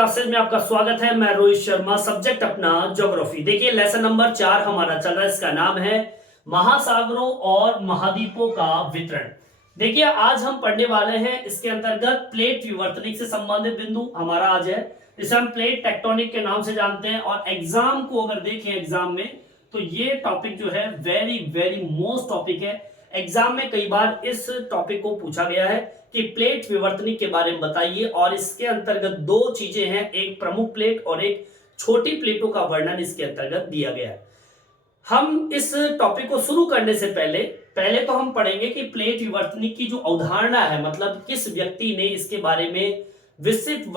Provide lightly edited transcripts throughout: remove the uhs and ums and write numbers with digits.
Classes में आपका स्वागत है। मैं रोहित शर्मा, सब्जेक्ट अपना ज्योग्राफी। देखिए लेसन नंबर 4 हमारा चल रहा है, इसका नाम है महासागरों और महाद्वीपों का वितरण। देखिए आज हम पढ़ने वाले हैं इसके अंतर्गत प्लेट विवर्तनिक से संबंधित बिंदु हमारा आज है, जिसे हम प्लेट टेक्टोनिक के नाम से जानते हैं। और एग्जाम को अगर देखें एग्जाम में तो ये टॉपिक जो है वेरी वेरी मोस्ट टॉपिक है। एग्जाम में कई बार इस टॉपिक को पूछा गया है कि प्लेट विवर्तनिक के बारे में बताइए, और इसके अंतर्गत दो चीजें हैं, एक प्रमुख प्लेट और एक छोटी प्लेटों का वर्णन इसके अंतर्गत दिया गया है। हम इस टॉपिक को शुरू करने से पहले तो हम पढ़ेंगे कि प्लेट विवर्तनिक की जो अवधारणा है, मतलब किस व्यक्ति ने इसके बारे में विस्तृत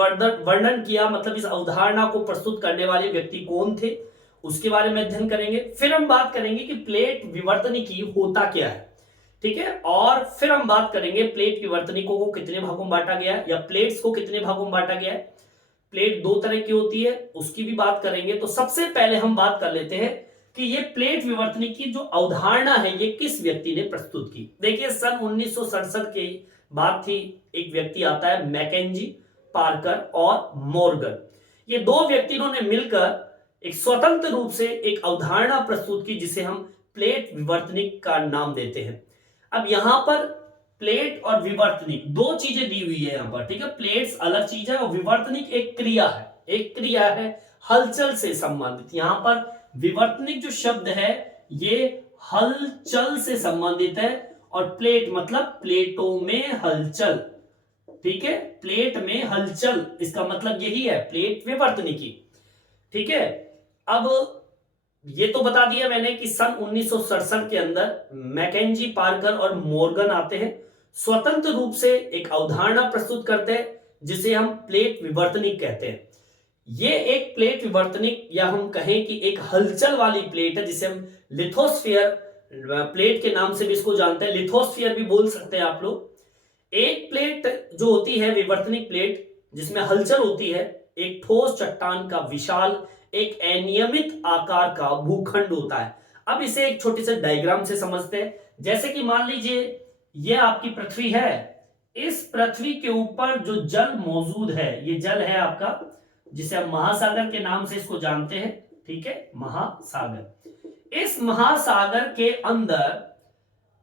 वर्णन किया, मतलब इस अवधारणा को प्रस्तुत करने वाले व्यक्ति कौन थे, उसके बारे में अध्ययन करेंगे। फिर हम बात करेंगे कि प्लेट विवर्तनिकी होता क्या है, ठीक है। और फिर हम बात करेंगे प्लेट विवर्तनिकों को कितने भागों में बांटा गया है, या प्लेट्स को कितने भागों में बांटा गया है। प्लेट दो तरह की होती है, उसकी भी बात करेंगे। तो सबसे पहले हम बात कर लेते हैं कि ये प्लेट विवर्तनिक की जो अवधारणा है ये किस व्यक्ति ने प्रस्तुत की। देखिए सन 1967 की बात थी। एक व्यक्ति आता है मैकेंजी, पार्कर और मॉर्गन। ये दो व्यक्तियों ने मिलकर एक स्वतंत्र रूप से एक अवधारणा प्रस्तुत की, जिसे हम प्लेट विवर्तनिक का नाम देते हैं। अब यहां पर प्लेट और विवर्तनिक दो चीजें दी हुई है यहां पर, ठीक है। प्लेट्स अलग चीज है और विवर्तनिक एक क्रिया है, एक क्रिया है हलचल से संबंधित। यहां पर विवर्तनिक जो शब्द है ये हलचल से संबंधित है, और प्लेट मतलब प्लेटों में हलचल, ठीक है। प्लेट में हलचल, इसका मतलब यही है प्लेट विवर्तनिकी, ठीक है। अब ये तो बता दिया मैंने कि सन 1967 के अंदर मैकेंजी, पार्कर और मॉर्गन आते हैं, स्वतंत्र रूप से एक अवधारणा प्रस्तुत करते हैं, जिसे हम प्लेट विवर्तनिक कहते हैं। ये एक प्लेट विवर्तनिक, या हम कहें कि एक हलचल वाली प्लेट है, जिसे हम लिथोस्फीयर प्लेट के नाम से भी इसको जानते हैं, लिथोस्फीयर भी बोल सकते हैं आप लोग। एक प्लेट जो होती है विवर्तनिक प्लेट, जिसमें हलचल होती है, एक ठोस चट्टान का विशाल एक अनियमित आकार का भूखंड होता है। अब इसे एक छोटे से डायग्राम से समझते हैं। जैसे कि मान लीजिए ये आपकी पृथ्वी है, इस पृथ्वी के ऊपर जो जल मौजूद है, ये जल है आपका, जिसे हम महासागर के नाम से इसको जानते हैं, ठीक है, महासागर। इस महासागर के अंदर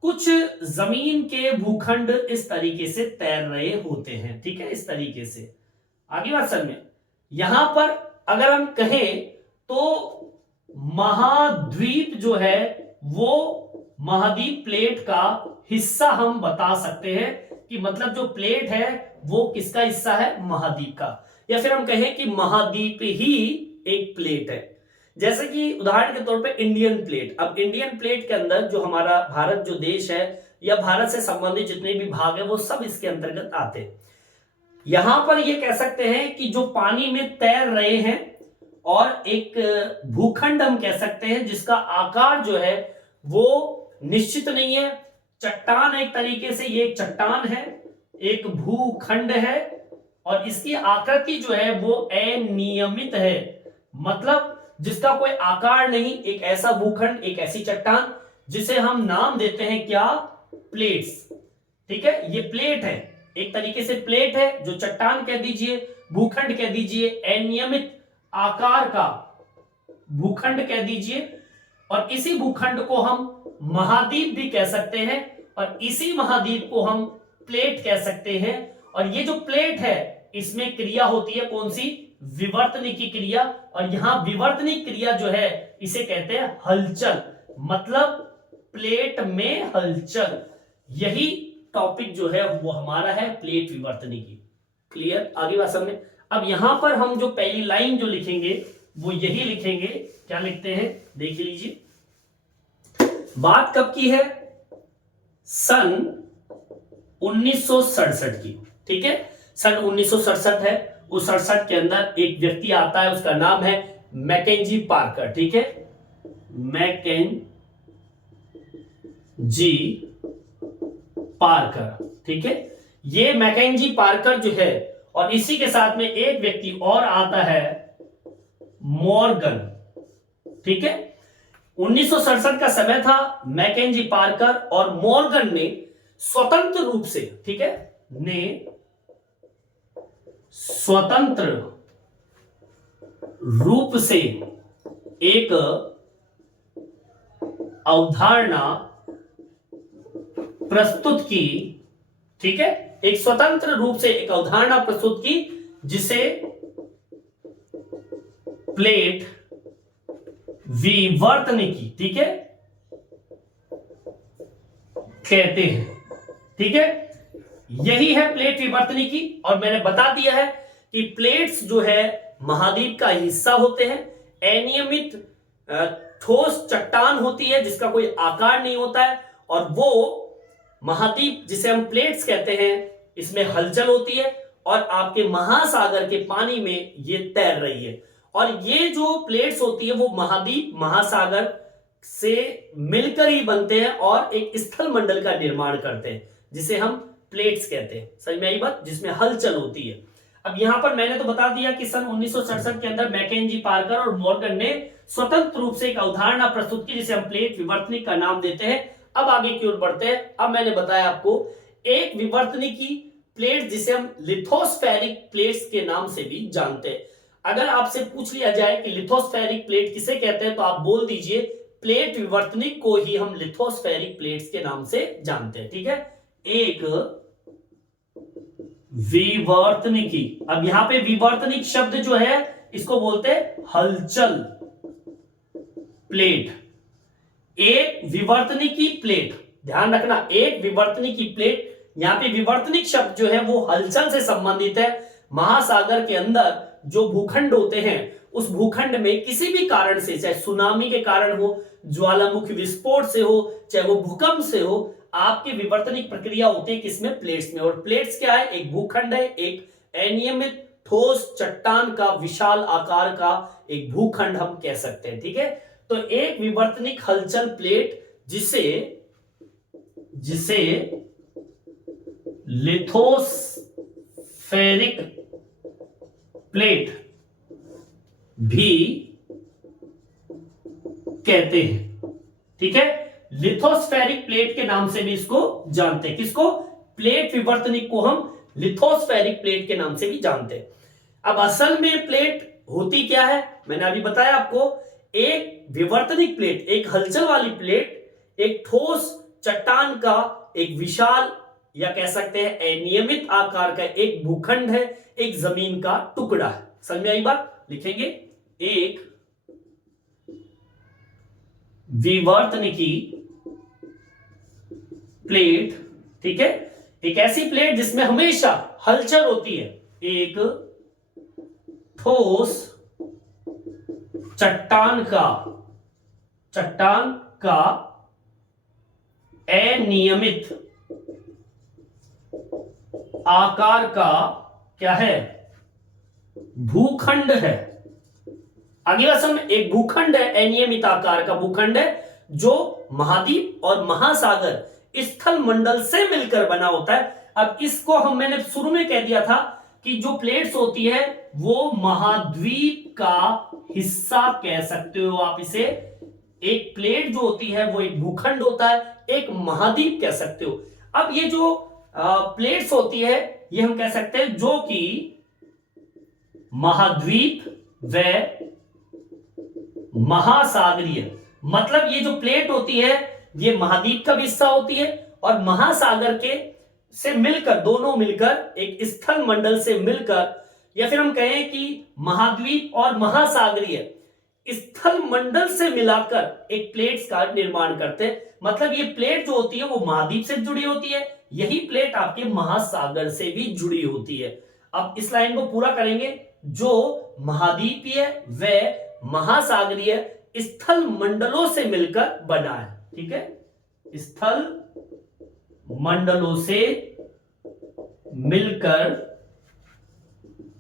कुछ जमीन के भूखंड इस तरीके से तैर रहे होते हैं, ठीक है, इस तरीके से। आगे बात समझ में। यहां पर अगर हम कहें तो महाद्वीप जो है वो महाद्वीप प्लेट का हिस्सा हम बता सकते हैं, कि मतलब जो प्लेट है वो किसका हिस्सा है, महाद्वीप का। या फिर हम कहें कि महाद्वीप ही एक प्लेट है। जैसे कि उदाहरण के तौर पे इंडियन प्लेट। अब इंडियन प्लेट के अंदर जो हमारा भारत जो देश है, या भारत से संबंधित जितने भी भाग है, वो सब इसके अंतर्गत आते हैं। यहां पर ये कह सकते हैं कि जो पानी में तैर रहे हैं, और एक भूखंड हम कह सकते हैं जिसका आकार जो है वो निश्चित नहीं है। चट्टान एक तरीके से, ये एक चट्टान है, एक भूखंड है, और इसकी आकृति जो है वो अनियमित है, मतलब जिसका कोई आकार नहीं। एक ऐसा भूखंड, एक ऐसी चट्टान, जिसे हम नाम देते हैं क्या, प्लेट्स, ठीक है। ये प्लेट है, एक तरीके से प्लेट है, जो चट्टान कह दीजिए, भूखंड कह दीजिए, अनियमित आकार का भूखंड कह दीजिए। और इसी भूखंड को हम महाद्वीप भी कह सकते हैं, और इसी महाद्वीप को हम प्लेट कह सकते हैं। और ये जो प्लेट है इसमें क्रिया होती है कौन सी, विवर्तनिक की क्रिया। और यहां विवर्तनिक क्रिया जो है इसे कहते हैं हलचल, मतलब प्लेट में हलचल। यही टॉपिक जो है वो हमारा है प्लेट विवर्तनिकी। क्लियर, आगे बात समझ में। अब यहां पर हम जो पहली लाइन जो लिखेंगे वो यही लिखेंगे, क्या लिखते हैं, देख लीजिए। बात कब की है, सन 1967 की, ठीक है। सन 1967 है, उस 67 के अंदर एक व्यक्ति आता है, उसका नाम है मैकेंजी पार्कर, ठीक है, मैकेंजी पार्कर, ठीक है। ये मैकेंजी पार्कर जो है, और इसी के साथ में एक व्यक्ति और आता है, मॉर्गन, ठीक है। 1967 का समय था। मैकेंजी पार्कर और मॉर्गन ने स्वतंत्र रूप से, ठीक है, ने स्वतंत्र रूप से एक अवधारणा प्रस्तुत की, ठीक है, एक स्वतंत्र रूप से एक अवधारणा प्रस्तुत की जिसे प्लेट विवर्तनिकी, ठीक है, कहते हैं, ठीक है। यही है प्लेट विवर्तनिकी। और मैंने बता दिया है कि प्लेट्स जो है महाद्वीप का हिस्सा होते हैं, अनियमित ठोस चट्टान होती है जिसका कोई आकार नहीं होता है, और वो महाद्वीप जिसे हम प्लेट्स कहते हैं इसमें हलचल होती है और आपके महासागर के पानी में ये तैर रही है। और ये जो प्लेट्स होती है वो महाद्वीप महासागर से मिलकर ही बनते हैं और एक स्थल मंडल का निर्माण करते हैं जिसे हम प्लेट्स कहते हैं। समझ में आई बात, जिसमें हलचल होती है। अब यहां पर मैंने तो बता दिया कि सन 1967 के अंदर मैकेंजी, पार्कर और मॉर्गन ने स्वतंत्र रूप से एक अवधारणा प्रस्तुत की जिसे हम प्लेट विवर्तनिक का नाम देते हैं। अब आगे की ओर बढ़ते हैं। अब मैंने बताया आपको एक विवर्तनिकी प्लेट जिसे हम लिथोस्फेरिक प्लेट्स के नाम से भी जानते हैं। अगर आपसे पूछ लिया जाए कि लिथोस्फेरिक प्लेट किसे कहते हैं तो आप बोल दीजिए प्लेट विवर्तनिक को ही हम लिथोस्फेरिक प्लेट्स के नाम से जानते हैं, ठीक है। एक विवर्तनिकी, अब यहां पे विवर्तनिक शब्द जो है इसको बोलते हैं हलचल प्लेट। एक विवर्तनिकी प्लेट, ध्यान रखना, एक विवर्तनिकी प्लेट, यहां पे विवर्तनिक शब्द जो है वो हलचल से संबंधित है। महासागर के अंदर जो भूखंड होते हैं उस भूखंड में किसी भी कारण से, चाहे सुनामी के कारण हो, ज्वालामुखी विस्फोट से हो, चाहे वो भूकंप से हो, आपकी विवर्तनिक प्रक्रिया होती है किसमें, प्लेट्स में। और प्लेट्स क्या है, एक भूखंड है, एक अनियमित ठोस चट्टान का विशाल आकार का एक भूखंड हम कह सकते हैं, ठीक है। तो एक विवर्तनिक हलचल प्लेट जिसे लिथोस्फेरिक प्लेट भी कहते हैं, ठीक है। लिथोस्फेरिक प्लेट के नाम से भी इसको जानते हैं। किसको, प्लेट विवर्तनिक को हम लिथोस्फेरिक प्लेट के नाम से भी जानते हैं। अब असल में प्लेट होती क्या है, मैंने अभी बताया आपको। एक विवर्तनिक प्लेट, एक हलचल वाली प्लेट, एक ठोस चट्टान का एक विशाल या कह सकते हैं अनियमित आकार का एक भूखंड है, एक जमीन का टुकड़ा है। समझ में आई बात, लिखेंगे एक विवर्तनिकी प्लेट, ठीक है, एक ऐसी प्लेट जिसमें हमेशा हलचल होती है, एक ठोस चट्टान का अनियमित आकार का क्या है, भूखंड है। अगला सम एक भूखंड है, अनियमित आकार का भूखंड है जो महाद्वीप और महासागर स्थल मंडल से मिलकर बना होता है। अब इसको मैंने शुरू में कह दिया था कि जो प्लेट्स होती है वो महाद्वीप का हिस्सा कह सकते हो आप इसे। एक प्लेट जो होती है वो एक भूखंड होता है, एक महाद्वीप कह सकते हो। अब ये जो प्लेट्स होती है ये हम कह सकते हैं जो कि महाद्वीप व महासागरीय, मतलब ये जो प्लेट होती है ये महाद्वीप का भी हिस्सा होती है और महासागर के से मिलकर, दोनों मिलकर एक स्थल मंडल से मिलकर, या फिर हम कहें कि महाद्वीप और महासागरीय स्थल मंडल से मिलाकर एक प्लेट्स का निर्माण करते हैं। मतलब ये प्लेट जो होती है वो महाद्वीप से जुड़ी होती है, यही प्लेट आपके महासागर से भी जुड़ी होती है। अब इस लाइन को पूरा करेंगे, जो महाद्वीपीय व महासागरीय स्थल मंडलों से मिलकर बना है, ठीक है, स्थल मंडलों से मिलकर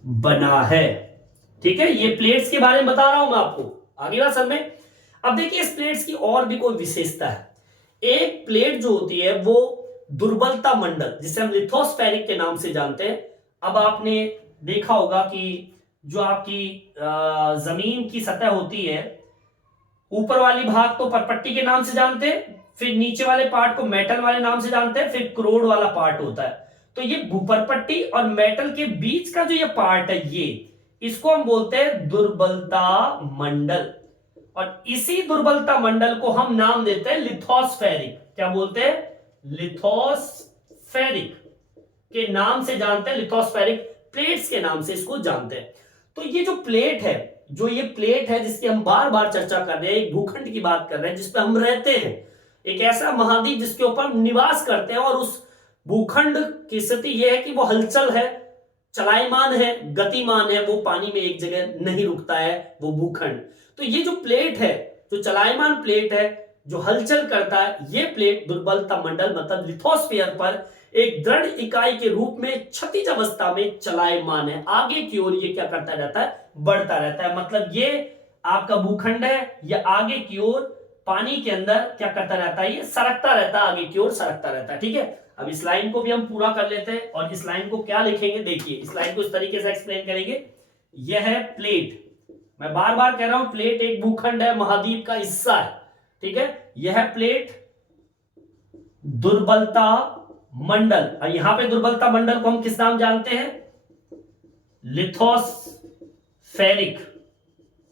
बना है, ठीक है। ये प्लेट्स के बारे में बता रहा हूं मैं आपको आगे वाला सर में। अब देखिए इस प्लेट्स की और भी कोई विशेषता है। एक प्लेट जो होती है वो दुर्बलता मंडल, जिसे हम लिथोस्फेरिक के नाम से जानते हैं। अब आपने देखा होगा कि जो आपकी जमीन की सतह होती है, ऊपर वाली भाग तो परपट्टी के नाम से जानते हैं, फिर नीचे वाले पार्ट को मेटल वाले नाम से जानते हैं, फिर क्रोड वाला पार्ट होता है। तो ये भूपरपट्टी और मेटल के बीच का जो ये पार्ट है, इसको हम बोलते हैं दुर्बलता मंडल। और इसी दुर्बलता मंडल को हम नाम देते हैं लिथोस्फेरिक। क्या बोलते हैं? लिथोस्फेरिक के नाम से जानते हैं, लिथोस्फेरिक प्लेट्स के नाम से इसको जानते हैं। तो ये जो प्लेट है, जो ये प्लेट है जिसकी हम बार बार चर्चा कर रहे हैं, एक भूखंड की बात कर रहे हैं जिसपे हम रहते हैं, एक ऐसा महाद्वीप जिसके ऊपर हम निवास करते हैं, और उस भूखंड की स्थिति यह है कि वो हलचल है, चलायमान है, गतिमान है, वो पानी में एक जगह नहीं रुकता है, वो भूखंड। तो ये जो प्लेट है, जो चलायमान प्लेट है, जो हलचल करता है, ये प्लेट दुर्बलता मंडल मतलब लिथोस्फीयर पर एक दृढ़ इकाई के रूप में क्षैतिज अवस्था में चलायमान है। आगे की ओर ये क्या करता रहता है? बढ़ता रहता है। मतलब ये आपका भूखंड है, ये आगे की ओर पानी के अंदर क्या करता रहता है? ये सरकता रहता है, आगे की ओर सरकता रहता है। ठीक है, अब इस लाइन को भी हम पूरा कर लेते हैं, और इस लाइन को क्या लिखेंगे? देखिए, इस लाइन को इस तरीके से एक्सप्लेन करेंगे। यह है प्लेट, मैं बार बार कह रहा हूं, प्लेट एक भूखंड है, महाद्वीप का हिस्सा है। ठीक है, यह प्लेट दुर्बलता मंडल, और यहां पे दुर्बलता मंडल को हम किस नाम जानते हैं? लिथोस्फेरिक।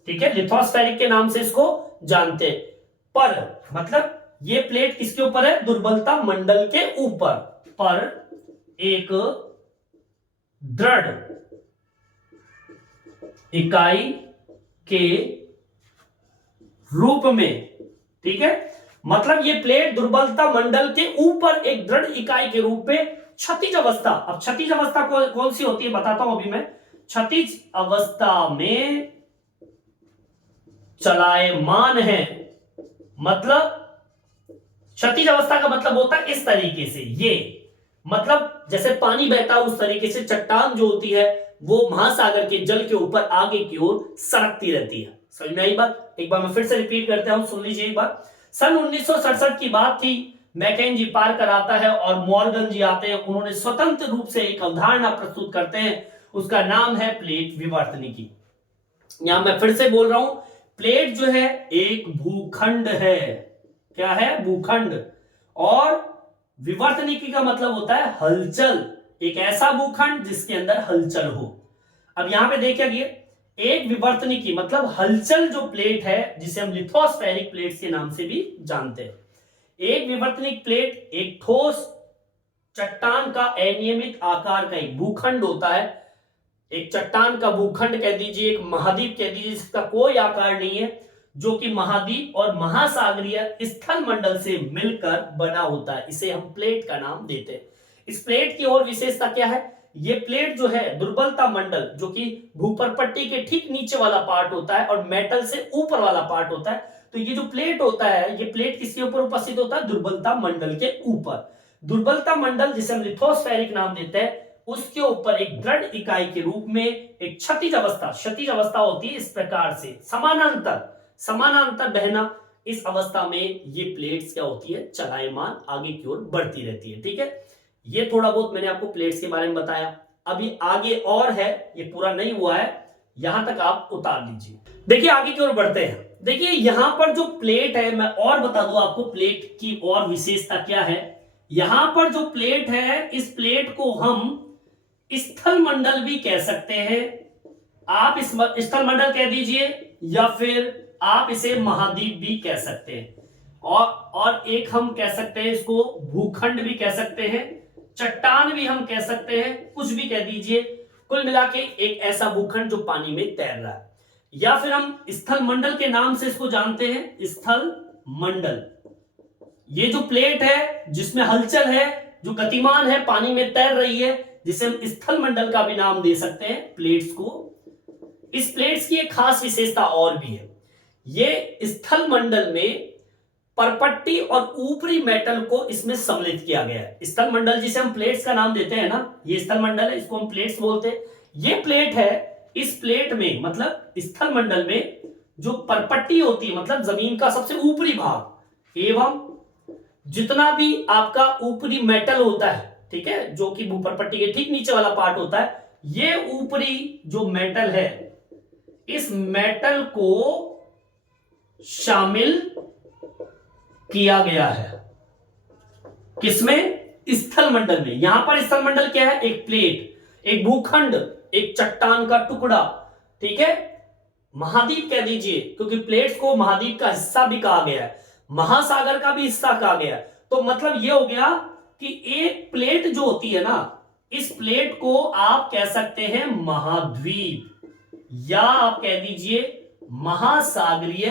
ठीक है, लिथोस्फेरिक के नाम से इसको जानते हैं। पर मतलब ये प्लेट किसके ऊपर है? दुर्बलता मंडल के ऊपर। पर एक दृढ़ इकाई के रूप में। ठीक है, मतलब ये प्लेट दुर्बलता मंडल के ऊपर एक दृढ़ इकाई के रूप में क्षैतिज अवस्था। अब क्षैतिज अवस्था कौन सी होती है बताता हूं अभी मैं। क्षैतिज अवस्था में चलायमान है, मतलब क्षैतिज अवस्था का मतलब होता है इस तरीके से, ये मतलब जैसे पानी बहता है उस तरीके से चट्टान जो होती है वो महासागर के जल के ऊपर आगे की ओर सरकती रहती है। समझ में आई बात? एक बार मैं फिर से रिपीट करता हूं, सुन लीजिए एक बार। सन 1967 की बात थी, मैकेंजी पार्कर आता है और मॉर्गन जी आते हैं। उन्होंने स्वतंत्र रूप से एक अवधारणा प्रस्तुत करते हैं, उसका नाम है प्लेट विवर्तनिकी। यहां मैं फिर से बोल रहा हूं, प्लेट जो है एक भूखंड है। क्या है? भूखंड। और विवर्तनिकी का मतलब होता है हलचल, एक ऐसा भूखंड जिसके अंदर हलचल हो। अब यहां पे देखिए, एक विवर्तनिकी मतलब हलचल जो प्लेट है, जिसे हम लिथोस्फेरिक प्लेट्स के नाम से भी जानते हैं। एक विवर्तनिक प्लेट एक ठोस चट्टान का अनियमित आकार का एक भूखंड होता है। एक चट्टान का भूखंड कह दीजिए, एक महाद्वीप कह दीजिए, जिसका कोई आकार नहीं है, जो कि महाद्वीप और महासागरीय स्थल मंडल से मिलकर बना होता है। इसे हम प्लेट का नाम देते हैं। इस प्लेट की और विशेषता क्या है? ये प्लेट जो है दुर्बलता मंडल, जो कि भूपरपट्टी के ठीक नीचे वाला पार्ट होता है और मेटल से ऊपर वाला पार्ट होता है। तो ये जो प्लेट होता है, ये प्लेट किसके ऊपर उपस्थित होता है? दुर्बलता मंडल के ऊपर। दुर्बलता मंडल जिसे हम लिथोस्फेरिक नाम देते हैं, उसके ऊपर एक दृढ़ इकाई के रूप में एक क्षैतिज अवस्था होती है, इस प्रकार से समानांतर बहना। इस अवस्था में ये प्लेट्स क्या होती है? चलायमान, आगे की ओर बढ़ती रहती है। ठीक है, ये थोड़ा बहुत मैंने आपको प्लेट्स के बारे में बताया। अभी आगे और है, ये पूरा नहीं हुआ है, यहां तक आप उतार लीजिए। देखिए आगे की ओर बढ़ते हैं। देखिए यहां पर जो प्लेट है, मैं और बता दूं आपको प्लेट की और विशेषता क्या है। यहां पर जो प्लेट है, इस प्लेट को हम स्थल मंडल भी कह सकते हैं। आप इस स्थल मंडल कह दीजिए, या फिर आप इसे महाद्वीप भी कह सकते हैं, और एक हम कह सकते हैं इसको भूखंड भी कह सकते हैं, चट्टान भी हम कह सकते हैं, कुछ भी कह दीजिए। कुल मिला के एक ऐसा भूखंड जो पानी में तैर रहा है, या फिर हम स्थल मंडल के नाम से इसको जानते हैं, स्थल मंडल। ये जो प्लेट है जिसमें हलचल है, जो गतिमान है, पानी में तैर रही है, जिसे हम स्थल मंडल का भी नाम दे सकते हैं प्लेट्स को। इस प्लेट्स की एक खास विशेषता और भी है। ये स्थल मंडल में परपट्टी और ऊपरी मेटल को इसमें सम्मिलित किया गया है। स्थल मंडल जिसे हम प्लेट्स का नाम देते हैं ना, ये स्थल मंडल है, इसको हम प्लेट्स बोलते हैं। ये प्लेट है, इस प्लेट में मतलब स्थल मंडल में जो परपट्टी होती है, मतलब जमीन का सबसे ऊपरी भाग, एवं जितना भी आपका ऊपरी मेटल होता है, ठीक है, जो कि भूपरपट्टी के ठीक नीचे वाला पार्ट होता है, ये ऊपरी जो मेटल है, इस मेटल को शामिल किया गया है। किसमें? स्थल मंडल में। यहां पर स्थल मंडल क्या है? एक प्लेट, एक भूखंड, एक चट्टान का टुकड़ा, ठीक है, महाद्वीप कह दीजिए, क्योंकि प्लेट्स को महाद्वीप का हिस्सा भी कहा गया है, महासागर का भी हिस्सा कहा गया है। तो मतलब ये हो गया कि एक प्लेट जो होती है ना, इस प्लेट को आप कह सकते हैं महाद्वीप, या आप कह दीजिए महासागरीय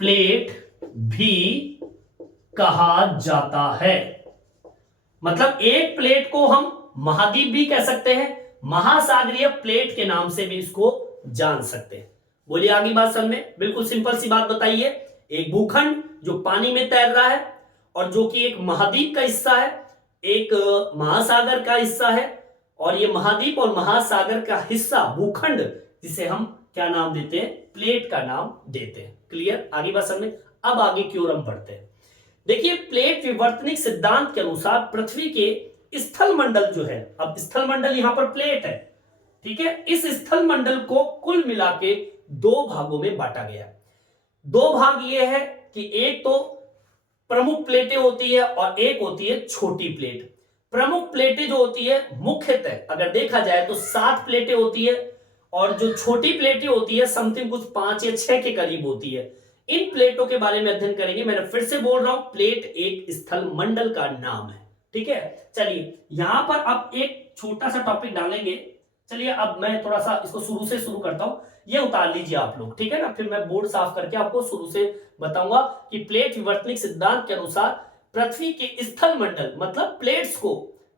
प्लेट भी कहा जाता है। मतलब एक प्लेट को हम महाद्वीप भी कह सकते हैं, महासागरीय प्लेट के नाम से भी इसको जान सकते हैं। बोलिए आगे बात समझ में, बिल्कुल सिंपल सी बात बताइए। एक भूखंड जो पानी में तैर रहा है और जो कि एक महाद्वीप का हिस्सा है, एक महासागर का हिस्सा है, और ये महाद्वीप और महासागर का हिस्सा भूखंड, जिसे हम क्या नाम देते हैं, प्लेट का नाम देते हैं। क्लियर, आगे बात समझ में। अब आगे की ओर हम बढ़ते हैं। देखिए, प्लेट विवर्तनिक सिद्धांत के अनुसार पृथ्वी के स्थल मंडल जो है, अब स्थल मंडल यहां पर प्लेट है, ठीक है, इस स्थल मंडल को कुल मिला के दो भागों में बांटा गया। दो भाग ये है कि एक तो प्रमुख प्लेटें होती है और एक होती है छोटी प्लेट। प्रमुख प्लेटें जो होती है मुख्यतः अगर देखा जाए तो 7 प्लेटें होती है, और जो छोटी प्लेटें होती है समथिंग कुछ 5 या 6 के करीब होती है। इन प्लेटों के बारे में अध्ययन करेंगे। मैंने फिर से बोल रहा हूं, प्लेट एक स्थल मंडल का नाम है, ठीक है। चलिए यहां पर अब एक छोटा सा टॉपिक डालेंगे। चलिए अब मैं थोड़ा सा इसको शुरू से शुरू करता हूं, ये उतार लीजिए आप लोग, ठीक है ना, फिर मैं बोर्ड साफ करके आपको शुरू से बताऊंगा कि प्लेट विवर्तनिक सिद्धांत के अनुसार पृथ्वी के स्थल मंडल मतलब प्लेट्स को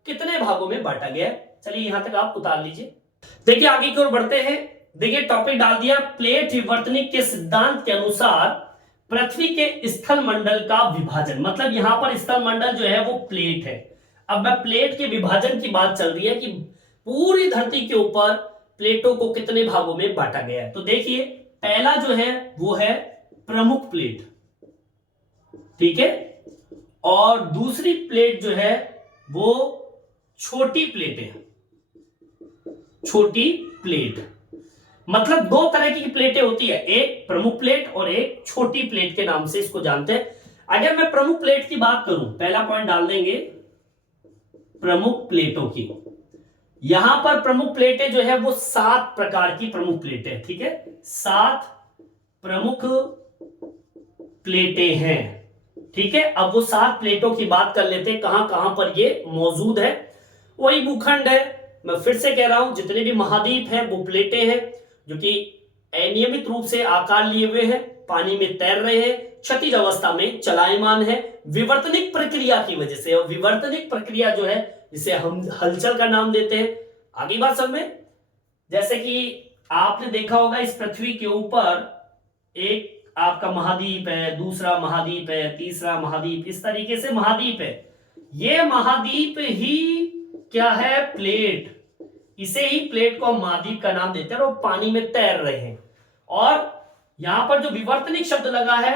कितने भागों में बांटा गया है। चलिए यहां तक आप उतार लीजिए। देखिए आगे की ओर बढ़ते हैं। देखिए टॉपिक डाल दिया, प्लेट विवर्तनिक के सिद्धांत के अनुसार पृथ्वी के स्थल मंडल का विभाजन। मतलब यहां पर स्थल मंडल जो है वो प्लेट है। अब मैं प्लेट के विभाजन की बात चल रही है कि पूरी धरती के ऊपर प्लेटों को कितने भागों में बांटा गया है। तो देखिए पहला जो है वो है प्रमुख प्लेट, ठीक है, और दूसरी प्लेट जो है वो छोटी प्लेटें, छोटी प्लेट। मतलब दो तरह की प्लेटें होती है, एक प्रमुख प्लेट और एक छोटी प्लेट के नाम से इसको जानते हैं। अगर मैं प्रमुख प्लेट की बात करूं, पहला पॉइंट डाल देंगे प्रमुख प्लेटों की। यहां पर प्रमुख प्लेटें जो है वो 7 प्रकार की प्रमुख प्लेटें, ठीक है, 7 प्रमुख प्लेटें हैं, ठीक है। अब वो 7 प्लेटों की बात कर लेते हैं, कहां कहां पर ये मौजूद है। वही भूखंड है, मैं फिर से कह रहा हूं, जितने भी महाद्वीप हैं वो प्लेटें हैं जो कि अनियमित रूप से आकार लिए हुए हैं, पानी में तैर रहे हैं, क्षैतिज अवस्था में चलायमान है विवर्तनिक प्रक्रिया की वजह से। और विवर्तनिक प्रक्रिया जो है जिसे हम हलचल का नाम देते हैं। आगे बात समझ में, जैसे कि आपने देखा होगा इस पृथ्वी के ऊपर एक आपका महाद्वीप है, दूसरा महाद्वीप है, तीसरा महाद्वीप, इस तरीके से महाद्वीप है। ये महाद्वीप ही क्या है, प्लेट। इसे ही प्लेट को हम महाद्वीप का नाम देते हैं और पानी में तैर रहे हैं। और यहां पर जो विवर्तनिक शब्द लगा है,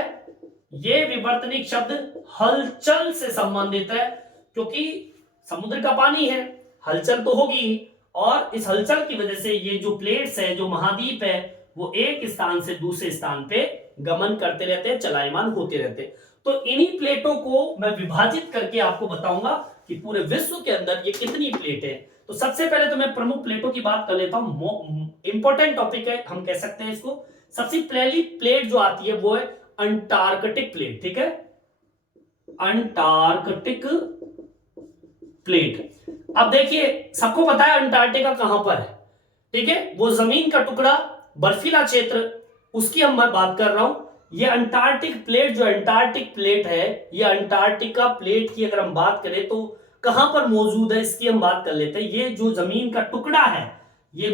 ये विवर्तनिक शब्द हलचल से संबंधित है, क्योंकि समुद्र का पानी है, हलचल तो होगी, और इस हलचल की वजह से ये जो प्लेट्स है, जो महाद्वीप है, वो एक स्थान से दूसरे स्थान पे गमन करते रहते हैं, चलायमान होते रहते हैं। तो इन्हीं प्लेटों को मैं विभाजित करके आपको बताऊंगा कि पूरे विश्व के अंदर ये कितनी प्लेटें हैं। तो सबसे पहले तो मैं प्रमुख प्लेटों की बात कर लेता हूं। इंपॉर्टेंट टॉपिक है, हम कह सकते हैं इसको। सबसे पहली प्लेट जो आती है वो है अंटार्कटिक प्लेट, ठीक है, अंटार्कटिक प्लेट। अब देखिए सबको पता है अंटार्कटिका कहां पर है, ठीक है, वो जमीन का टुकड़ा, बर्फीला क्षेत्र, उसकी हम मैं बात कर रहा हूं। ये अंटार्कटिक प्लेट जो अंटार्कटिक प्लेट है, ये अंटार्कटिका प्लेट की अगर हम बात करें तो कहां पर मौजूद है, इसकी हम बात कर लेते हैं। ये जो जमीन का टुकड़ा है, ये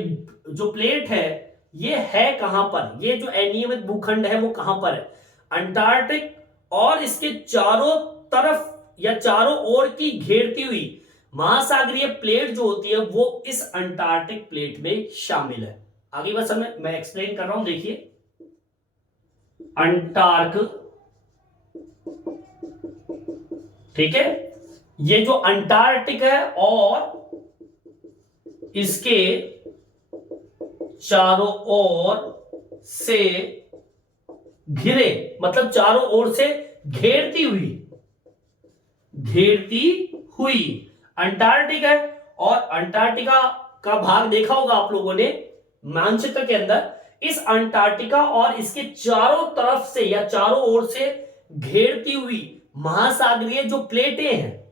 जो प्लेट है, ये है कहां पर, ये जो अनियमित भूखंड है वो कहां पर है, अंटार्कटिक। और इसके चारों तरफ या चारों ओर की घेरती हुई महासागरीय प्लेट जो होती है वो इस अंटार्कटिक प्लेट में शामिल है। आगे बस मैं एक्सप्लेन कर रहा हूं, देखिए अंटार्क, ठीक है, ये जो अंटार्कटिक है और इसके चारों ओर से घिरे, मतलब चारों ओर से घेरती हुई अंटार्कटिक है। और अंटार्कटिका का भाग देखा होगा आप लोगों ने, मानचित्र के अंदर इस अंटार्कटिका और इसके चारों तरफ से या चारों ओर से घेरती हुई महासागरीय जो प्लेटें हैं,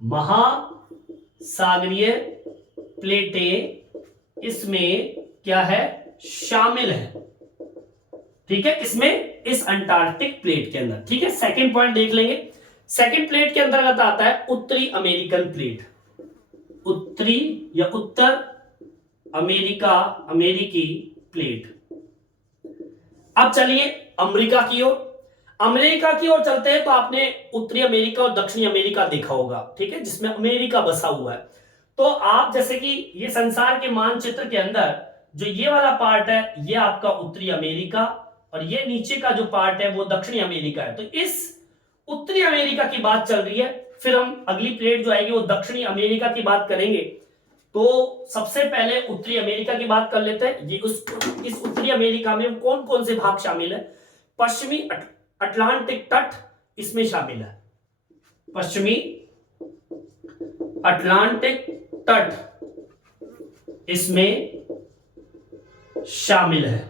महासागरीय प्लेटें इसमें क्या है, शामिल है। ठीक है, इसमें इस अंटार्कटिक प्लेट के अंदर। ठीक है, सेकंड पॉइंट देख लेंगे। सेकंड प्लेट के अंतर्गत आता है उत्तरी अमेरिकन प्लेट, उत्तरी या उत्तर अमेरिकी प्लेट। अब चलिए अमेरिका की ओर, चलते हैं। तो आपने उत्तरी अमेरिका और दक्षिणी अमेरिका देखा होगा, ठीक है, जिसमें अमेरिका बसा हुआ है। तो आप जैसे कि ये संसार के मानचित्र के अंदर जो ये वाला पार्ट है, ये आपका उत्तरी अमेरिका, और ये नीचे का जो पार्ट है वो दक्षिणी अमेरिका है। तो इस उत्तरी अमेरिका की बात चल रही है। फिर हम अगली प्लेट जो आएगी वो दक्षिणी अमेरिका की बात करेंगे। तो सबसे पहले उत्तरी अमेरिका की बात कर लेते हैं। ये इस उत्तरी अमेरिका में कौन कौन से भाग शामिल है? पश्चिमी अटलांटिक तट इसमें शामिल है, पश्चिमी अटलांटिक तट इसमें शामिल है।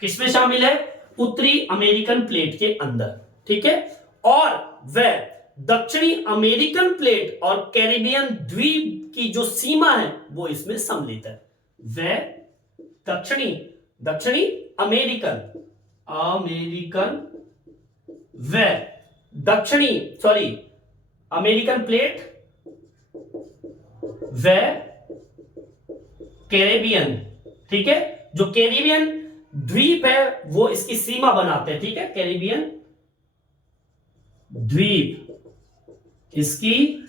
किसमें शामिल है? उत्तरी अमेरिकन प्लेट के अंदर। ठीक है, और वह दक्षिणी अमेरिकन प्लेट और कैरिबियन द्वीप की जो सीमा है वो इसमें सम्मिलित है। वह दक्षिणी अमेरिकन अमेरिकन प्लेट व कैरेबियन, ठीक है, जो कैरिबियन द्वीप है वो इसकी सीमा बनाते हैं। ठीक है, कैरिबियन द्वीप इसकी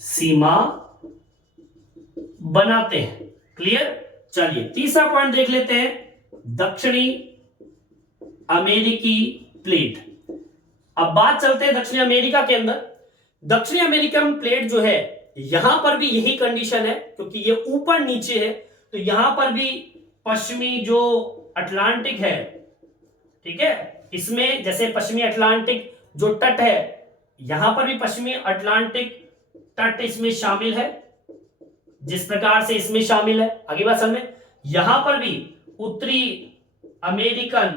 सीमा बनाते हैं। क्लियर? चलिए तीसरा पॉइंट देख लेते हैं, दक्षिणी अमेरिकी प्लेट। अब बात चलते हैं दक्षिणी अमेरिका के अंदर। दक्षिणी अमेरिकन प्लेट जो है यहां पर भी यही कंडीशन है, क्योंकि ये ऊपर नीचे है, तो यहां पर भी पश्चिमी जो अटलांटिक है, ठीक है, इसमें जैसे पश्चिमी अटलांटिक जो तट है, यहां पर भी पश्चिमी अटलांटिक तट इसमें शामिल है, जिस प्रकार से इसमें शामिल है। आगे बात समझ में, यहां पर भी उत्तरी अमेरिकन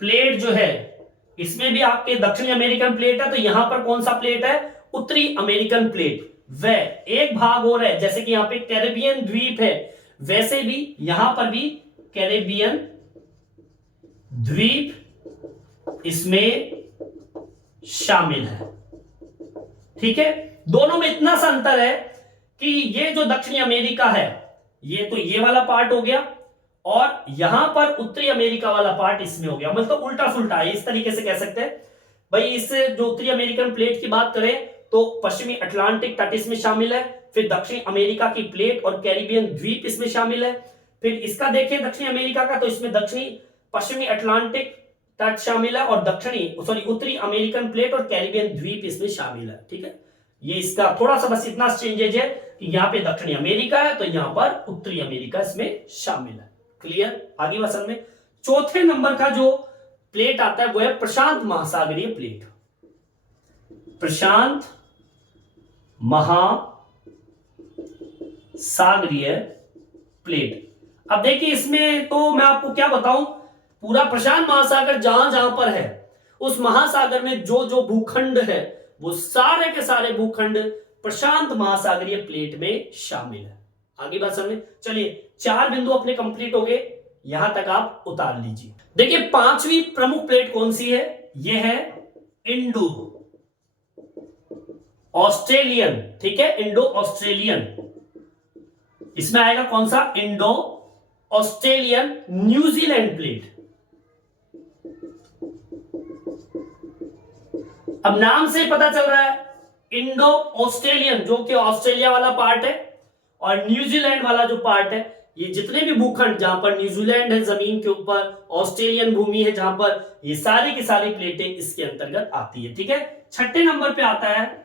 प्लेट जो है, इसमें भी आपके दक्षिणी अमेरिकन प्लेट है, तो यहां पर कौन सा प्लेट है? उत्तरी अमेरिकन प्लेट। वह एक भाग और है, जैसे कि यहां पे कैरेबियन द्वीप है, वैसे भी यहां पर भी कैरेबियन द्वीप इसमें शामिल है। ठीक है, दोनों में इतना सा अंतर है कि ये जो दक्षिणी अमेरिका है, ये तो ये वाला पार्ट हो गया, और यहां पर उत्तरी अमेरिका वाला पार्ट इसमें हो गया, मतलब उल्टा सुल्टा है, इस तरीके से कह सकते हैं भाई। इस जो उत्तरी अमेरिकन प्लेट की बात करें तो पश्चिमी अटलांटिक तट इसमें शामिल है, फिर दक्षिणी अमेरिका की प्लेट और कैरिबियन द्वीप इसमें शामिल है। फिर इसका देखिए दक्षिणी अमेरिका का, तो इसमें पश्चिमी अटलांटिक तट शामिल है, और उत्तरी अमेरिकन प्लेट और कैरिबियन द्वीप इसमें शामिल है। ठीक है, ये इसका थोड़ा सा बस इतना चेंजेज है कि यहां पे दक्षिणी अमेरिका है, तो यहां पर उत्तरी अमेरिका इसमें शामिल है। क्लियर? आगे वसन में चौथे नंबर का जो प्लेट आता है वो है प्रशांत महासागरीय प्लेट। प्रशांत महासागरीय प्लेट। अब देखिए इसमें तो मैं आपको क्या बताऊं, पूरा प्रशांत महासागर जहां जहां पर है, उस महासागर में जो जो भूखंड है वो सारे के सारे भूखंड प्रशांत महासागरीय प्लेट में शामिल है। आगे बात समझे। चलिए 4 बिंदु अपने कंप्लीट हो गए, यहां तक आप उतार लीजिए। देखिए 5वीं प्रमुख प्लेट कौन सी है? यह है इंडो ऑस्ट्रेलियन। ठीक है, इंडो ऑस्ट्रेलियन। इसमें आएगा कौन सा? Indo Australian New Zealand plate. अब नाम से पता चल रहा है, इंडो ऑस्ट्रेलियन जो कि ऑस्ट्रेलिया वाला पार्ट है, और न्यूजीलैंड वाला जो पार्ट है, ये जितने भी भूखंड जहां पर न्यूजीलैंड है जमीन के ऊपर, ऑस्ट्रेलियन भूमि है जहां पर, ये सारी की सारी प्लेटें इसके अंतर्गत आती है। ठीक है, छठे नंबर पे आता है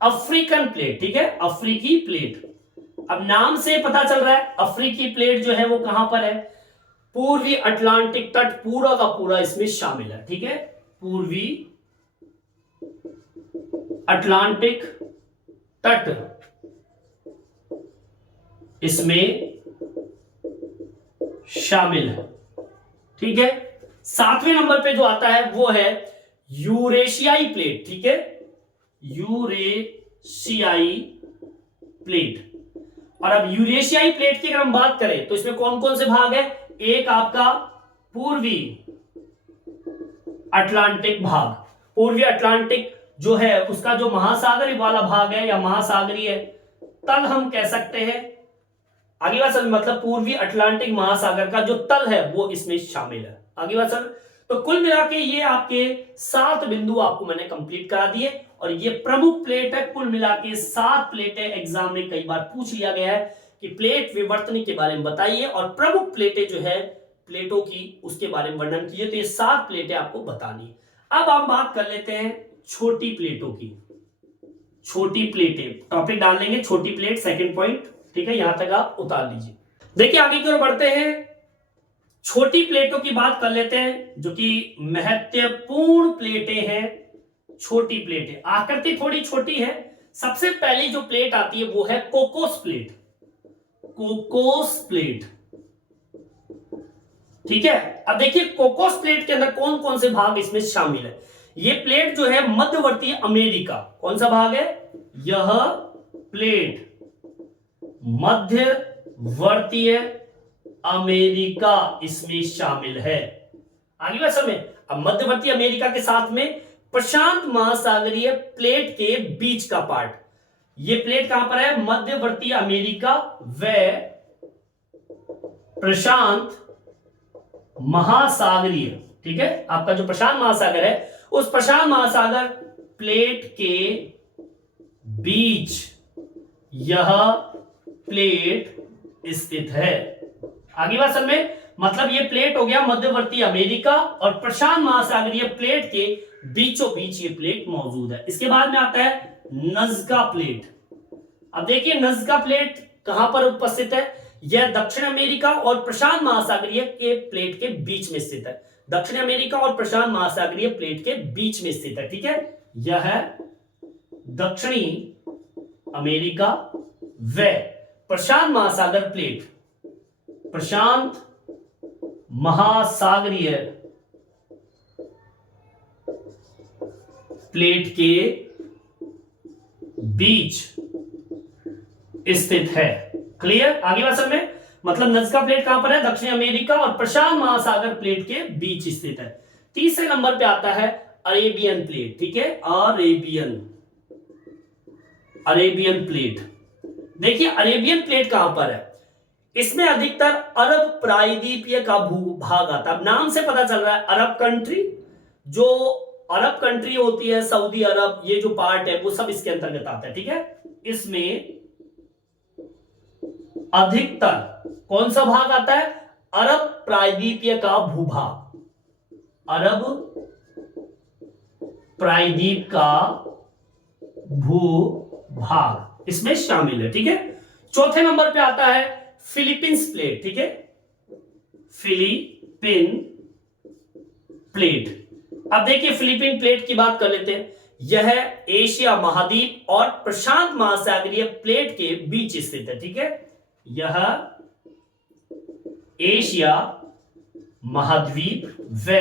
अफ्रीकन प्लेट। ठीक है, अफ्रीकी प्लेट। अब नाम से पता चल रहा है अफ्रीकी प्लेट जो है वो कहां पर है? पूर्वी अटलांटिक तट पूरा का पूरा इसमें शामिल है। ठीक है, पूर्वी अटलांटिक तट इसमें शामिल है। ठीक है, 7वें नंबर पे जो आता है वो है यूरेशियाई प्लेट। ठीक है, यूरेशियाई प्लेट। और अब यूरेशियाई प्लेट की अगर हम बात करें तो इसमें कौन कौन से भाग है? एक आपका पूर्वी अटलांटिक भाग, पूर्वी अटलांटिक जो है उसका जो महासागरीय वाला भाग है या महासागरीय तल हम कह सकते हैं। आगे बात समझ, मतलब पूर्वी अटलांटिक महासागर का जो तल है वो इसमें शामिल है। आगे बात समझ। तो कुल मिला के ये आपके 7 बिंदु आपको मैंने कंप्लीट करा दिए और ये प्रमुख प्लेट है। कुल मिला के 7 प्लेटें एग्जाम में कई बार पूछ लिया गया है कि प्लेट विवर्तनी के बारे में बताइए और प्रमुख प्लेटें जो है प्लेटों की उसके बारे में वर्णन कीजिए। तो ये 7 प्लेटें आपको बतानी। अब हम बात कर लेते हैं छोटी प्लेटों की। छोटी प्लेटें टॉपिक डाल लेंगे, छोटी प्लेट सेकंड पॉइंट। ठीक है, यहां तक आप उतार लीजिए। देखिए आगे की ओर बढ़ते हैं, छोटी प्लेटों की बात कर लेते हैं जो कि महत्वपूर्ण प्लेटें हैं। छोटी प्लेटें आकृति थोड़ी छोटी है। सबसे पहली जो प्लेट आती है वो है कोकोस प्लेट। Cocos plate. ठीक है, अब देखिए कोकोस प्लेट के अंदर कौन कौन से भाग इसमें शामिल है। ये प्लेट जो है मध्यवर्ती अमेरिका, कौन सा भाग है? यह प्लेट मध्यवर्तीय अमेरिका इसमें शामिल है। आगे बात समझ। अब मध्यवर्ती अमेरिका के साथ में प्रशांत महासागरीय प्लेट के बीच का पार्ट, ये प्लेट कहां पर है? मध्यवर्ती अमेरिका व प्रशांत महासागरीय। ठीक है, आपका जो प्रशांत महासागर है उस प्रशांत महासागर प्लेट के बीच यह प्लेट स्थित है। आगे बात समझ में, मतलब ये प्लेट हो गया मध्यवर्ती अमेरिका और प्रशांत महासागरीय प्लेट के बीचों बीच ये प्लेट मौजूद है। इसके बाद में आता है नज़्का प्लेट। अब देखिए नज़्का प्लेट कहां पर उपस्थित है? यह दक्षिण अमेरिका और प्रशांत महासागरीय के प्लेट के बीच में स्थित है। दक्षिण अमेरिका और प्रशांत महासागरीय प्लेट के बीच में स्थित है। ठीक है, यह है दक्षिणी अमेरिका व प्रशांत महासागर प्लेट, प्रशांत महासागरीय प्लेट के बीच स्थित है। क्लियर? आगे बात समझ में, मतलब नज़्का प्लेट कहां पर है? दक्षिण अमेरिका और प्रशांत महासागर प्लेट के बीच स्थित है। तीसरे नंबर पे आता है अरेबियन प्लेट। ठीक है, अरेबियन प्लेट। देखिए अरेबियन प्लेट कहां पर है? इसमें अधिकतर अरब प्रायद्वीपीय का भूभाग आता है। अब नाम से पता चल रहा है अरब कंट्री, जो अरब कंट्री होती है, सऊदी अरब, ये जो पार्ट है वो सब इसके अंतर्गत आता है। ठीक है, इसमें अधिकतर कौन सा भाग आता है? अरब प्रायद्वीपीय का भूभाग, अरब प्रायद्वीप का भूभाग इसमें शामिल है। ठीक है, चौथे नंबर पे आता है फिलीपींस प्लेट। ठीक है, फिलीपीन प्लेट। अब देखिए फिलीपीन प्लेट की बात कर लेते हैं। यह एशिया महाद्वीप और प्रशांत महासागरीय प्लेट के बीच स्थित है। ठीक है, यह एशिया महाद्वीप व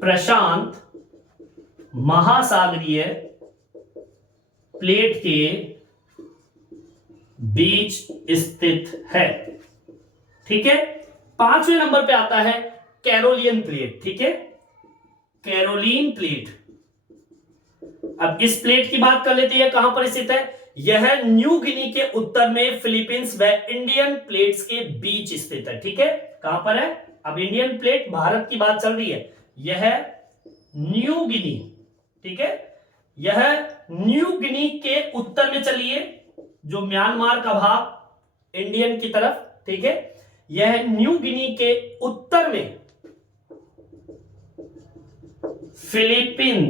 प्रशांत महासागरीय प्लेट के बीच स्थित है। ठीक है, पांचवें नंबर पे आता है कैरोलियन प्लेट। ठीक है, कैरोलिन प्लेट। अब इस प्लेट की बात कर लेते हैं, कहां पर स्थित है? यह न्यू गिनी के उत्तर में फिलीपींस व इंडियन प्लेट्स के बीच स्थित है। ठीक है, कहां पर है? अब इंडियन प्लेट भारत की बात चल रही है, यह न्यू गिनी। ठीक है, यह न्यू गिनी के उत्तर में, चलिए जो म्यांमार का भाग इंडियन की तरफ। ठीक है, यह न्यू गिनी के उत्तर में फिलीपीन,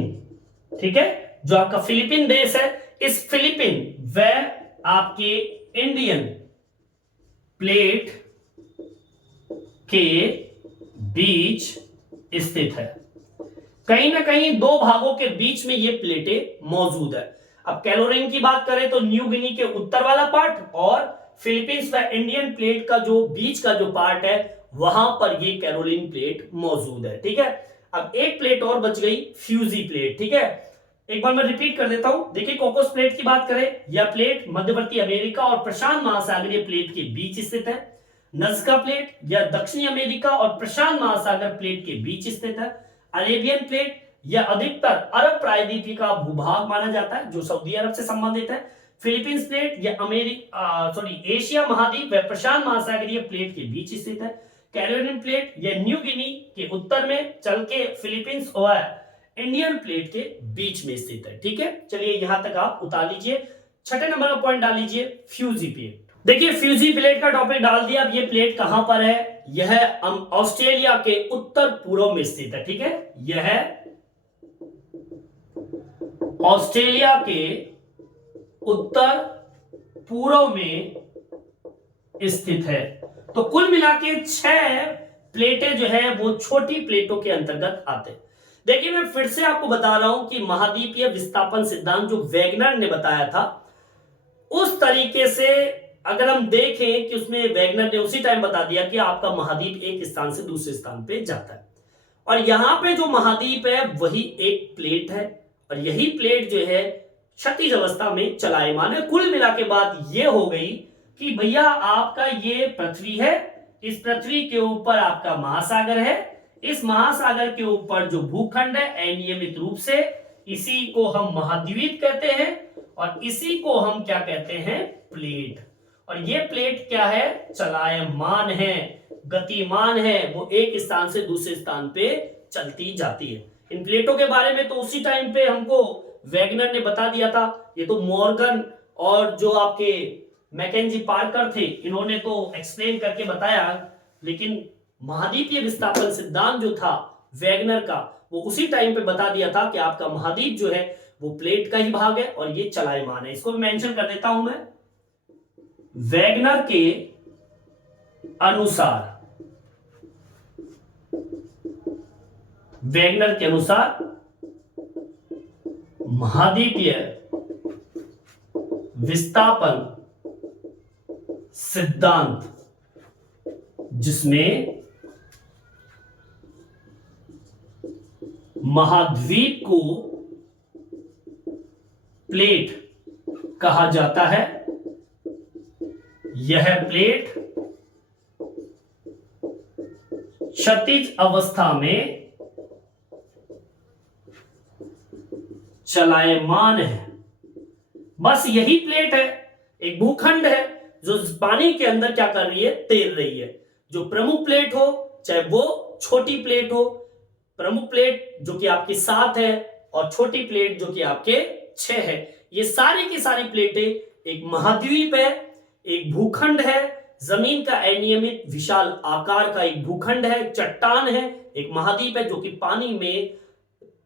ठीक है, जो आपका फिलीपीन देश है, इस फिलीपीन व आपके इंडियन प्लेट के बीच स्थित है। कहीं ना कहीं दो भागों के बीच में ये प्लेटें मौजूद है। अब कैलोरिन की बात करें तो न्यू गिनी के उत्तर वाला पार्ट और फिलीपींस व इंडियन प्लेट का जो बीच का जो पार्ट है वहां पर ये कैरोलिन प्लेट मौजूद है। ठीक है, अब एक प्लेट और बच गई, फ्यूजी प्लेट। ठीक है, एक बार मैं रिपीट कर देता हूं। देखिए कोकोस प्लेट की बात करें, यह प्लेट मध्यवर्ती अमेरिका और प्रशांत महासागरीय प्लेट के बीच स्थित है। नज़्का प्लेट यह दक्षिणी अमेरिका और प्रशांत महासागर प्लेट के बीच स्थित है। अरेबियन प्लेट यह अधिकतर अरब प्रायद्वीपीय का भूभाग माना जाता है जो सऊदी अरब से संबंधित है। फिलीपींस प्लेट यह एशिया महाद्वीप व प्रशांत महासागरीय प्लेट के बीच स्थित है। कैरोलिन प्लेट यह न्यू गिनी के उत्तर में चल के फिलीपींस और इंडियन प्लेट के बीच में स्थित है। ठीक है, चलिए यहां तक आप उतार लीजिए। छठे नंबर का पॉइंट डाल लीजिए, फ्यूजी प्लेट। देखिए फ्यूजी प्लेट का टॉपिक डाल दिया। अब ये प्लेट कहां पर है? यह ऑस्ट्रेलिया के उत्तर पूर्व में स्थित है। ठीक है, यह ऑस्ट्रेलिया के उत्तर पूर्व में स्थित है। तो कुल मिला के 6 प्लेटें जो है वो छोटी प्लेटों के अंतर्गत आते हैं। देखिए मैं फिर से आपको बता रहा हूं कि महाद्वीपीय विस्थापन सिद्धांत जो वैगनर ने बताया था उस तरीके से अगर हम देखें कि उसमें वैगनर ने उसी टाइम बता दिया कि आपका महाद्वीप एक स्थान से दूसरे स्थान पे जाता है और यहां पे जो महाद्वीप है वही एक प्लेट है और यही प्लेट जो है क्षैतिज अवस्था में चलायमान है। कुल मिला के बात यह हो गई कि भैया आपका ये पृथ्वी है, इस पृथ्वी के ऊपर आपका महासागर है, इस महासागर के ऊपर जो भूखंड है अनियमित रूप से इसी को हम महाद्वीप कहते हैं और इसी को हम क्या कहते हैं? प्लेट। और ये प्लेट क्या है? चलायमान है, गतिमान है, वो एक स्थान से दूसरे स्थान पे चलती जाती है। इन प्लेटों के बारे में तो उसी टाइम पे हमको वैगनर ने बता दिया था। ये तो मॉर्गन और जो आपके मैकेंजी पार्कर थे इन्होंने तो एक्सप्लेन करके बताया, लेकिन महाद्वीपीय विस्थापन सिद्धांत जो था वैगनर का वो उसी टाइम पे बता दिया था कि आपका महाद्वीप जो है वो प्लेट का ही भाग है और ये चलायमान है। इसको मेंशन कर देता हूं मैं। वैगनर के अनुसार महाद्वीपीय विस्थापन सिद्धांत जिसमें महाद्वीप को प्लेट कहा जाता है, यह प्लेट क्षैतिज अवस्था में चलायमान है। बस यही प्लेट है, एक भूखंड है जो पानी के अंदर क्या कर रही है? तैर रही है। जो प्रमुख प्लेट हो चाहे वो छोटी प्लेट हो, प्रमुख प्लेट जो कि आपकी 7 है और छोटी प्लेट जो कि आपके 6 है, ये सारी की सारी प्लेटें एक महाद्वीप है, एक भूखंड है, जमीन का अनियमित विशाल आकार का एक भूखंड है, चट्टान है, एक महाद्वीप है जो कि पानी में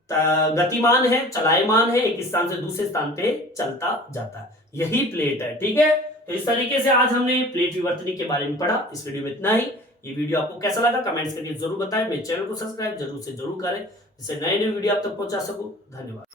गतिमान है, चलायमान है, एक स्थान से दूसरे स्थान पे चलता जाता है, यही प्लेट है। ठीक है, तो इस तरीके से आज हमने प्लेट विवर्तनी के बारे में पढ़ा। इस वीडियो में इतना ही। ये वीडियो आपको कैसा लगा कमेंट्स करके जरूर बताएं। मेरे चैनल को सब्सक्राइब जरूर से जरूर करें जिससे नए नए वीडियो आप तक पहुंचा सकूं। धन्यवाद।